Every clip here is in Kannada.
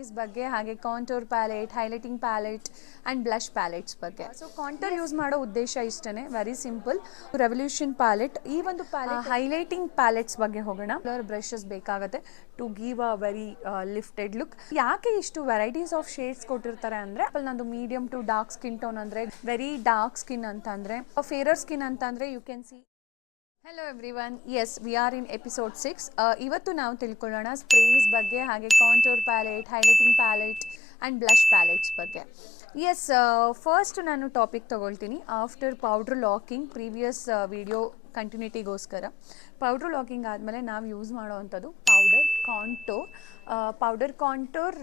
ಸ್ಪ್ರೇಸ್ ಬಗ್ಗೆ ಹಾಗೆ contour palette, highlighting palette and blush palettes ಬಗ್ಗೆ. ಸೊ ಕಾಂಟೂರ್ ಯೂಸ್ ಮಾಡೋ ಉದ್ದೇಶ ಇಷ್ಟೇ, ವೆರಿ ಸಿಂಪಲ್. ರೆವಲ್ಯೂಷನ್ ಪ್ಯಾಲೆಟ್, ಈ ಒಂದು ಪ್ಯಾಲೆಟ್ ಹೈಲೈಟಿಂಗ್ ಪ್ಯಾಲೆಟ್ಸ್ ಬಗ್ಗೆ ಹೋಗೋಣ. ಕಲರ್ ಬ್ರಷಸ್ ಬೇಕಾಗುತ್ತೆ to give a very lifted look. ಯಾಕೆ ಇಷ್ಟು ವೆರೈಟೀಸ್ ಆಫ್ ಶೇಡ್ಸ್ ಕೊಟ್ಟಿರ್ತಾರೆ ಅಂದರೆ, ನಂದು medium to dark skin tone ಅಂದರೆ, ವೆರಿ ಡಾರ್ಕ್ ಸ್ಕಿನ್ ಅಂತ ಅಂದರೆ, ಫೇರರ್ ಸ್ಕಿನ್ ಅಂತ ಅಂದರೆ you can see. Hello everyone, yes we are in episode 6. ಇವತ್ತು ನಾವು ತಿಳ್ಕೊಳ್ಳೋಣ ಸ್ಪ್ರೇಸ್ ಬಗ್ಗೆ ಹಾಗೆ contour palette, highlighting palette and blush palettes ಬಗ್ಗೆ. ಎಸ್, ಫಸ್ಟ್ ನಾನು ಟಾಪಿಕ್ ತೊಗೊಳ್ತೀನಿ. After powder locking, previous video ಕಂಟಿನ್ಯೂಟಿಗೋಸ್ಕರ powder locking ಆದಮೇಲೆ ನಾವು ಯೂಸ್ ಮಾಡೋವಂಥದ್ದು ಪೌಡರ್ ಕಾಂಟೂರ್.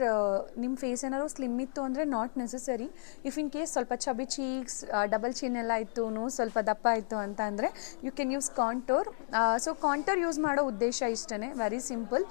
ನಿಮ್ಮ ಫೇಸ್ ಏನಾದ್ರು ಸ್ಲಿಮ್ ಇತ್ತು ಅಂದರೆ not necessary. If in case ಸ್ವಲ್ಪ ಚಬಿ ಚೀಕ್ಸ್, ಡಬಲ್ ಚಿನ್ ಎಲ್ಲ ಇತ್ತು, ಸ್ವಲ್ಪ ದಪ್ಪ ಇತ್ತು ಅಂತ ಅಂದರೆ you can use contour. So contour use ಮಾಡೋ ಉದ್ದೇಶ ಇಷ್ಟೇ, very simple.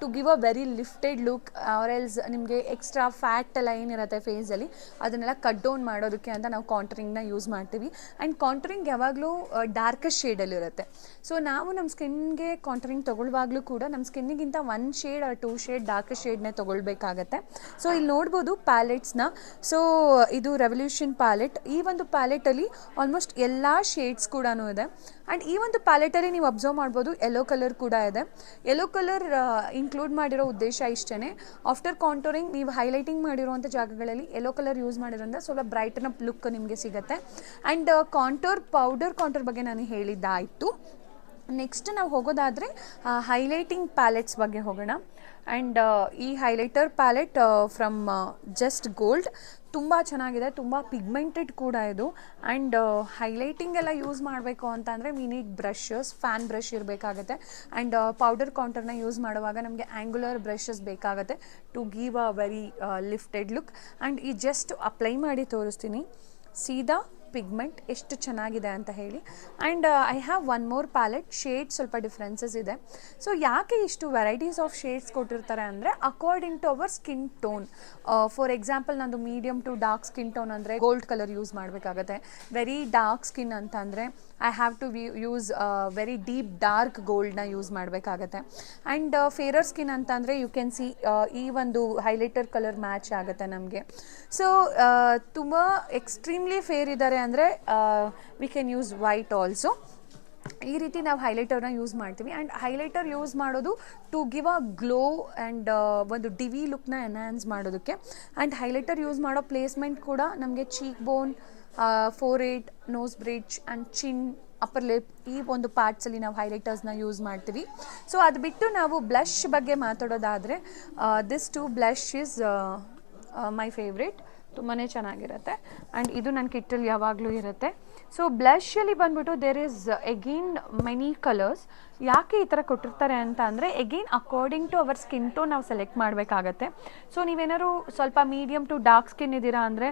To give a very lifted look, or else ನಿಮಗೆ ಎಕ್ಸ್ಟ್ರಾ ಫ್ಯಾಟ್ ಎಲ್ಲ ಏನಿರುತ್ತೆ ಫೇಸಲ್ಲಿ ಅದನ್ನೆಲ್ಲ ಕಟ್ ಡೌನ್ ಮಾಡೋದಕ್ಕೆ ಅಂತ ನಾವು ಕಾಂಟೂರಿಂಗ್ನ ಯೂಸ್ ಮಾಡ್ತೀವಿ. ಆ್ಯಂಡ್ ಕಾಂಟೂರಿಂಗ್ ಯಾವಾಗಲೂ ಡಾರ್ಕೆಸ್ಟ್ ಶೇಡಲ್ಲಿರುತ್ತೆ. ಸೊ ನಾವು ನಮ್ಮ ಸ್ಕಿನ್ಗೆ ಕಾಂಟೂರಿಂಗ್ ತೊಗೊಳ್ಳುವಾಗಲೂ ಕೂಡ ನಮ್ಮ ಸ್ಕಿನ್ನಿಗಿಂತ 1 ಶೇಡ್ ಆರ್ 2 ಶೇಡ್ ಡಾರ್ಕೆಸ್ಟ್ ಶೇಡ್ನೇ ತೊಗೊಳ್ಬೇಕಾಗತ್ತೆ. ಸೊ ಇಲ್ಲಿ ನೋಡ್ಬೋದು ಪ್ಯಾಲೆಟ್ಸ್ನ. ಸೊ ಇದು ರೆವಲ್ಯೂಷನ್ ಪ್ಯಾಲೆಟ್. ಈ ಒಂದು ಪ್ಯಾಲೆಟಲ್ಲಿ ಆಲ್ಮೋಸ್ಟ್ ಎಲ್ಲ ಶೇಡ್ಸ್ ಕೂಡ ಇದೆ. ಆ್ಯಂಡ್ ಈ ಒಂದು ಪ್ಯಾಲೆಟಲ್ಲಿ ನೀವು ಅಬ್ಸರ್ವ್ ಮಾಡ್ಬೋದು ಯೆಲ್ಲೋ ಕಲರ್ ಕೂಡ ಇದೆ. ಯೆಲ್ಲೋ ಕಲರ್ ಇನ್ಕ್ಲೂಡ್ ಮಾಡಿರೋ ಉದ್ದೇಶ ಇಷ್ಟೇ, ಆಫ್ಟರ್ ಕಾಂಟೂರಿಂಗ್ ನೀವು ಹೈಲೈಟಿಂಗ್ ಮಾಡಿರುವಂಥ ಜಾಗಗಳಲ್ಲಿ ಯೆಲ್ಲೋ ಕಲರ್ ಯೂಸ್ ಮಾಡಿರೋದ್ರಿಂದ ಸ್ವಲ್ಪ ಬ್ರೈಟನ್ ಅಪ್ ಲುಕ್ ನಿಮಗೆ ಸಿಗುತ್ತೆ. ಆ್ಯಂಡ್ ಪೌಡರ್ ಕಾಂಟೂರ್ ಬಗ್ಗೆ ನಾನು ಹೇಳಿದ್ದಾಯಿತು. ನೆಕ್ಸ್ಟ್ ನಾವು ಹೋಗೋದಾದರೆ ಹೈಲೈಟಿಂಗ್ ಪ್ಯಾಲೆಟ್ಸ್ ಬಗ್ಗೆ ಹೋಗೋಣ. ಆ್ಯಂಡ್ ಈ highlighter palette from just gold ತುಂಬ ಚೆನ್ನಾಗಿದೆ, ತುಂಬ ಪಿಗ್ಮೆಂಟೆಡ್ ಕೂಡ ಇದು. ಆ್ಯಂಡ್ ಹೈಲೈಟಿಂಗ್ ಎಲ್ಲ ಯೂಸ್ ಮಾಡಬೇಕು ಅಂತ ಅಂದರೆ we need brushes, fan brush ಇರಬೇಕಾಗುತ್ತೆ. ಆ್ಯಂಡ್ ಪೌಡರ್ ಕಾಂಟೂರ್ನ ಯೂಸ್ ಮಾಡುವಾಗ ನಮಗೆ ಆ್ಯಂಗುಲರ್ ಬ್ರಷಸ್ ಬೇಕಾಗುತ್ತೆ to give a very lifted look. And ಈ ಜಸ್ಟ್ ಅಪ್ಲೈ ಮಾಡಿ ತೋರಿಸ್ತೀನಿ ಸೀದಾ ಪಿಗ್ಮೆಂಟ್ ಎಷ್ಟು ಚೆನ್ನಾಗಿದೆ ಅಂತ ಹೇಳಿ. And I have one more palette. Shade ಸ್ವಲ್ಪ ಡಿಫ್ರೆನ್ಸಸ್ ಇದೆ. ಸೊ ಯಾಕೆ ಇಷ್ಟು ವೆರೈಟೀಸ್ ಆಫ್ ಶೇಡ್ಸ್ ಕೊಟ್ಟಿರ್ತಾರೆ ಅಂದರೆ according to our skin tone. For example ನಂದು medium to dark skin tone ಅಂದರೆ ಗೋಲ್ಡ್ ಕಲರ್ ಯೂಸ್ ಮಾಡಬೇಕಾಗತ್ತೆ. ವೆರಿ ಡಾರ್ಕ್ ಸ್ಕಿನ್ ಅಂತ ಅಂದರೆ I have to use very deep dark ಗೋಲ್ಡ್ನ ಯೂಸ್ ಮಾಡಬೇಕಾಗತ್ತೆ. ಆ್ಯಂಡ್ ಫೇರರ್ ಸ್ಕಿನ್ ಅಂತ ಅಂದರೆ ಯು ಕ್ಯಾನ್ ಸಿ ಈ ಒಂದು ಹೈಲೈಟರ್ ಕಲರ್ ಮ್ಯಾಚ್ ಆಗುತ್ತೆ ನಮಗೆ. ಸೊ ತುಂಬ ಎಕ್ಸ್ಟ್ರೀಮ್ಲಿ ಫೇರ್ ಇದ್ದಾರೆ ಅಂದರೆ we can use white also. ಈ ರೀತಿ ನಾವು ಹೈಲೈಟರ್ನ ಯೂಸ್ ಮಾಡ್ತೀವಿ. ಆ್ಯಂಡ್ ಹೈಲೈಟರ್ ಯೂಸ್ ಮಾಡೋದು to give a glow and ಒಂದು ಡಿವಿ ಲುಕ್ನ ಎನ್ಹ್ಯಾನ್ಸ್ ಮಾಡೋದಕ್ಕೆ. ಆ್ಯಂಡ್ ಹೈಲೈಟರ್ ಯೂಸ್ ಮಾಡೋ ಪ್ಲೇಸ್ಮೆಂಟ್ ಕೂಡ ನಮಗೆ cheek bone, forehead, nose bridge and chin, upper lip, ಈ ಒಂದು ಪಾರ್ಟ್ಸಲ್ಲಿ ನಾವು ಹೈಲೈಟರ್ಸ್ನ ಯೂಸ್ ಮಾಡ್ತೀವಿ. ಸೊ ಅದು ಬಿಟ್ಟು ನಾವು ಬ್ಲಷ್ ಬಗ್ಗೆ ಮಾತಾಡೋದಾದರೆ this too blush is my favourite. ತುಂಬಾ ಚೆನ್ನಾಗಿರುತ್ತೆ. ಆ್ಯಂಡ್ ಇದು ನನ್ನ ಕಿಟ್ಟಲ್ಲಿ ಯಾವಾಗಲೂ ಇರುತ್ತೆ. ಸೊ ಬ್ಲಷಲ್ಲಿ ಬಂದುಬಿಟ್ಟು there is again many colours. ಯಾಕೆ ಈ ಥರ ಕೊಟ್ಟಿರ್ತಾರೆ ಅಂತ ಅಂದರೆ again according to our skin tone ನಾವು ಸೆಲೆಕ್ಟ್ ಮಾಡಬೇಕಾಗತ್ತೆ. ಸೊ ನೀವೇನಾದ್ರು ಸ್ವಲ್ಪ ಮೀಡಿಯಮ್ ಟು ಡಾರ್ಕ್ ಸ್ಕಿನ್ ಇದ್ದೀರಾ ಅಂದರೆ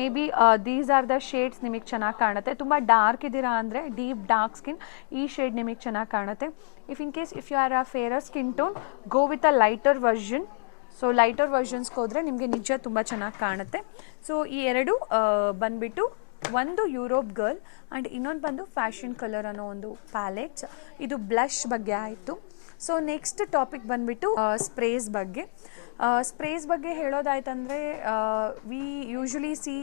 maybe these are the shades ನಿಮಗೆ ಚೆನ್ನಾಗಿ ಕಾಣುತ್ತೆ. ತುಂಬ ಡಾರ್ಕ್ ಇದ್ದೀರಾ ಅಂದರೆ ಡೀಪ್ ಡಾರ್ಕ್ ಸ್ಕಿನ್, ಈ ಶೇಡ್ ನಿಮಗೆ ಚೆನ್ನಾಗಿ ಕಾಣುತ್ತೆ. If in case if you are a fairer skin tone, go with a lighter version. So lighter ವರ್ಷನ್ಸ್ಗೆ ಹೋದರೆ ನಿಮಗೆ ನಿಜ ತುಂಬ ಚೆನ್ನಾಗಿ ಕಾಣುತ್ತೆ. ಸೊ ಈ ಎರಡು ಬಂದುಬಿಟ್ಟು ಒಂದು ಯುರೋಪ್ ಗರ್ಲ್ ಆ್ಯಂಡ್ ಇನ್ನೊಂದು ಬಂದು ಫ್ಯಾಷನ್ ಕಲರ್ ಅನ್ನೋ ಒಂದು ಪ್ಯಾಲೆಟ್ಸ್. ಇದು ಬ್ಲಷ್ ಬಗ್ಗೆ ಆಯಿತು. ಸೊ ನೆಕ್ಸ್ಟ್ ಟಾಪಿಕ್ ಬಂದುಬಿಟ್ಟು ಸ್ಪ್ರೇಸ್ ಬಗ್ಗೆ. ಸ್ಪ್ರೇಸ್ ಬಗ್ಗೆ ಹೇಳೋದಾಯ್ತಂದರೆ we usually see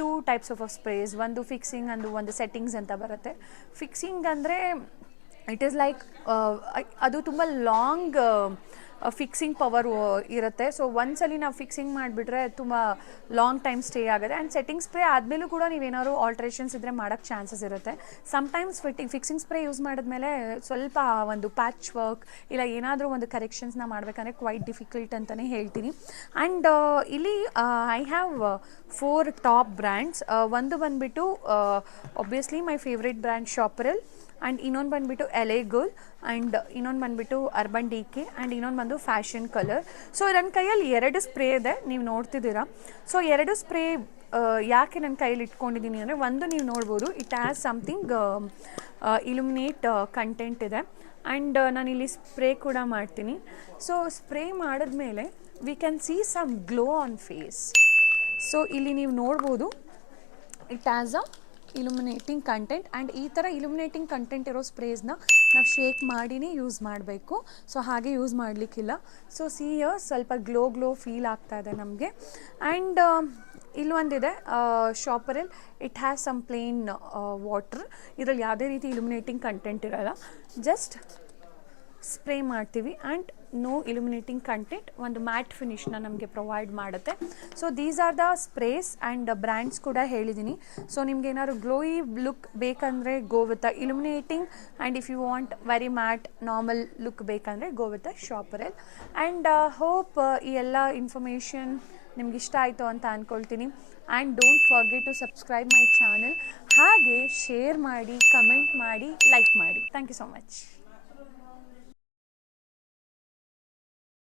2 types of sprays. ಒಂದು ಫಿಕ್ಸಿಂಗ್ ಅಂದು ಒಂದು ಸೆಟ್ಟಿಂಗ್ಸ್ ಅಂತ ಬರುತ್ತೆ. ಫಿಕ್ಸಿಂಗ್ ಅಂದರೆ ಇಟ್ ಈಸ್ ಲೈಕ್ ಅದು ತುಂಬ ಲಾಂಗ್ ಫಿಕ್ಸಿಂಗ್ ಪವರ್ ಇರುತ್ತೆ. ಸೊ ಒಂದ್ಸಲಿ ನಾವು ಫಿಕ್ಸಿಂಗ್ ಮಾಡಿಬಿಟ್ರೆ ತುಂಬ ಲಾಂಗ್ ಟೈಮ್ ಸ್ಟೇ ಆಗುತ್ತೆ. ಆ್ಯಂಡ್ ಸೆಟ್ಟಿಂಗ್ ಸ್ಪ್ರೇ ಆದಮೇಲೂ ಕೂಡ ನೀವೇನಾದ್ರು ಆಲ್ಟ್ರೇಷನ್ಸ್ ಇದ್ದರೆ ಮಾಡೋಕ್ಕೆ ಚಾನ್ಸಸ್ ಇರುತ್ತೆ. ಸಮ್ಟೈಮ್ಸ್ ಫಿಕ್ಸಿಂಗ್ ಸ್ಪ್ರೇ ಯೂಸ್ ಮಾಡಿದ್ಮೇಲೆ ಸ್ವಲ್ಪ ಒಂದು ಪ್ಯಾಚ್ ವರ್ಕ್ ಇಲ್ಲ ಏನಾದರೂ ಒಂದು ಕರೆಕ್ಷನ್ಸ್ನ ಮಾಡಬೇಕಂದ್ರೆ ಕ್ವೈಟ್ ಡಿಫಿಕಲ್ಟ್ ಅಂತಲೇ ಹೇಳ್ತೀನಿ. ಆ್ಯಂಡ್ ಇಲ್ಲಿ ಐ ಹ್ಯಾವ್ 4 ಟಾಪ್ ಬ್ರ್ಯಾಂಡ್ಸ್. ಒಂದು ಬಂದುಬಿಟ್ಟು ಒಬ್ವಿಯಸ್ಲಿ ಮೈ ಫೇವ್ರೇಟ್ ಬ್ರ್ಯಾಂಡ್ ಶಾಪರಲ್, ಆ್ಯಂಡ್ ಇನ್ನೊಂದು ಬಂದುಬಿಟ್ಟು LA ಗರ್ಲ್, ಆ್ಯಂಡ್ ಇನ್ನೊಂದು ಬಂದುಬಿಟ್ಟು ಅರ್ಬನ್ ಡಿಕೆ, ಆ್ಯಂಡ್ ಇನ್ನೊಂದು ಬಂದು ಫ್ಯಾಷನ್ ಕಲರ್. ಸೊ ನನ್ನ ಕೈಯಲ್ಲಿ 2 ಸ್ಪ್ರೇ ಇದೆ, ನೀವು ನೋಡ್ತಿದ್ದೀರಾ. ಸೊ 2 ಸ್ಪ್ರೇ ಯಾಕೆ ನನ್ನ ಕೈಯಲ್ಲಿ ಇಟ್ಕೊಂಡಿದ್ದೀನಿ ಅಂದರೆ, ಒಂದು ನೀವು ನೋಡ್ಬೋದು it has something illuminate content ಇದೆ. ಆ್ಯಂಡ್ ನಾನಿಲ್ಲಿ ಸ್ಪ್ರೇ ಕೂಡ ಮಾಡ್ತೀನಿ. ಸೊ ಸ್ಪ್ರೇ ಮಾಡಿದ್ಮೇಲೆ we can see some glow on face. So ಇಲ್ಲಿ ನೀವು ನೋಡ್ಬೋದು it has a illuminating content. And ಈ ಥರ ಇಲ್ಯುಮಿನೇಟಿಂಗ್ ಕಂಟೆಂಟ್ ಇರೋ ಸ್ಪ್ರೇಸ್ನ ನಾವು ಶೇಕ್ ಮಾಡಿನೇ ಯೂಸ್ ಮಾಡಬೇಕು. ಸೊ ಹಾಗೆ ಯೂಸ್ ಮಾಡಲಿಕ್ಕಿಲ್ಲ. ಸೊ ಸ್ವಲ್ಪ ಗ್ಲೋ ಫೀಲ್ ಆಗ್ತಾ ಇದೆ ನಮಗೆ. ಆ್ಯಂಡ್ ಇಲ್ಲೊಂದಿದೆ ಶಾಪರಲ್, it has some plain water. ಇದರಲ್ಲಿ ಯಾವುದೇ ರೀತಿ ಇಲ್ಯುಮಿನೇಟಿಂಗ್ ಕಂಟೆಂಟ್ ಇರೋಲ್ಲ. ಜಸ್ಟ್ ಸ್ಪ್ರೇ ಮಾಡ್ತೀವಿ ಆ್ಯಂಡ್ ನೋ ಇಲ್ಯುಮಿನೇಟಿಂಗ್ ಕಂಟೆಂಟ್, ಒಂದು ಮ್ಯಾಟ್ ಫಿನಿಶ್ನ ನಮಗೆ ಪ್ರೊವೈಡ್ ಮಾಡುತ್ತೆ. So these are the sprays and brands ಕೂಡ ಹೇಳಿದ್ದೀನಿ. ಸೊ ನಿಮ್ಗೆ ಏನಾದ್ರು ಗ್ಲೋಯಿ ಲುಕ್ ಬೇಕಂದರೆ go with the illuminating, and if you want very matte normal look ಬೇಕಂದರೆ ಗೋ ವಿತ್ ದ ಶಾಪರಲ್. ಆ್ಯಂಡ್ ಹೋಪ್ ಈ ಎಲ್ಲ ಇನ್ಫಾರ್ಮೇಷನ್ ನಿಮ್ಗೆ ಇಷ್ಟ ಆಯಿತು ಅಂತ ಅಂದ್ಕೊಳ್ತೀನಿ. And don't forget to subscribe my channel. ಹಾಗೆ ಶೇರ್ ಮಾಡಿ, ಕಮೆಂಟ್ ಮಾಡಿ, ಲೈಕ್ ಮಾಡಿ. Thank you so much.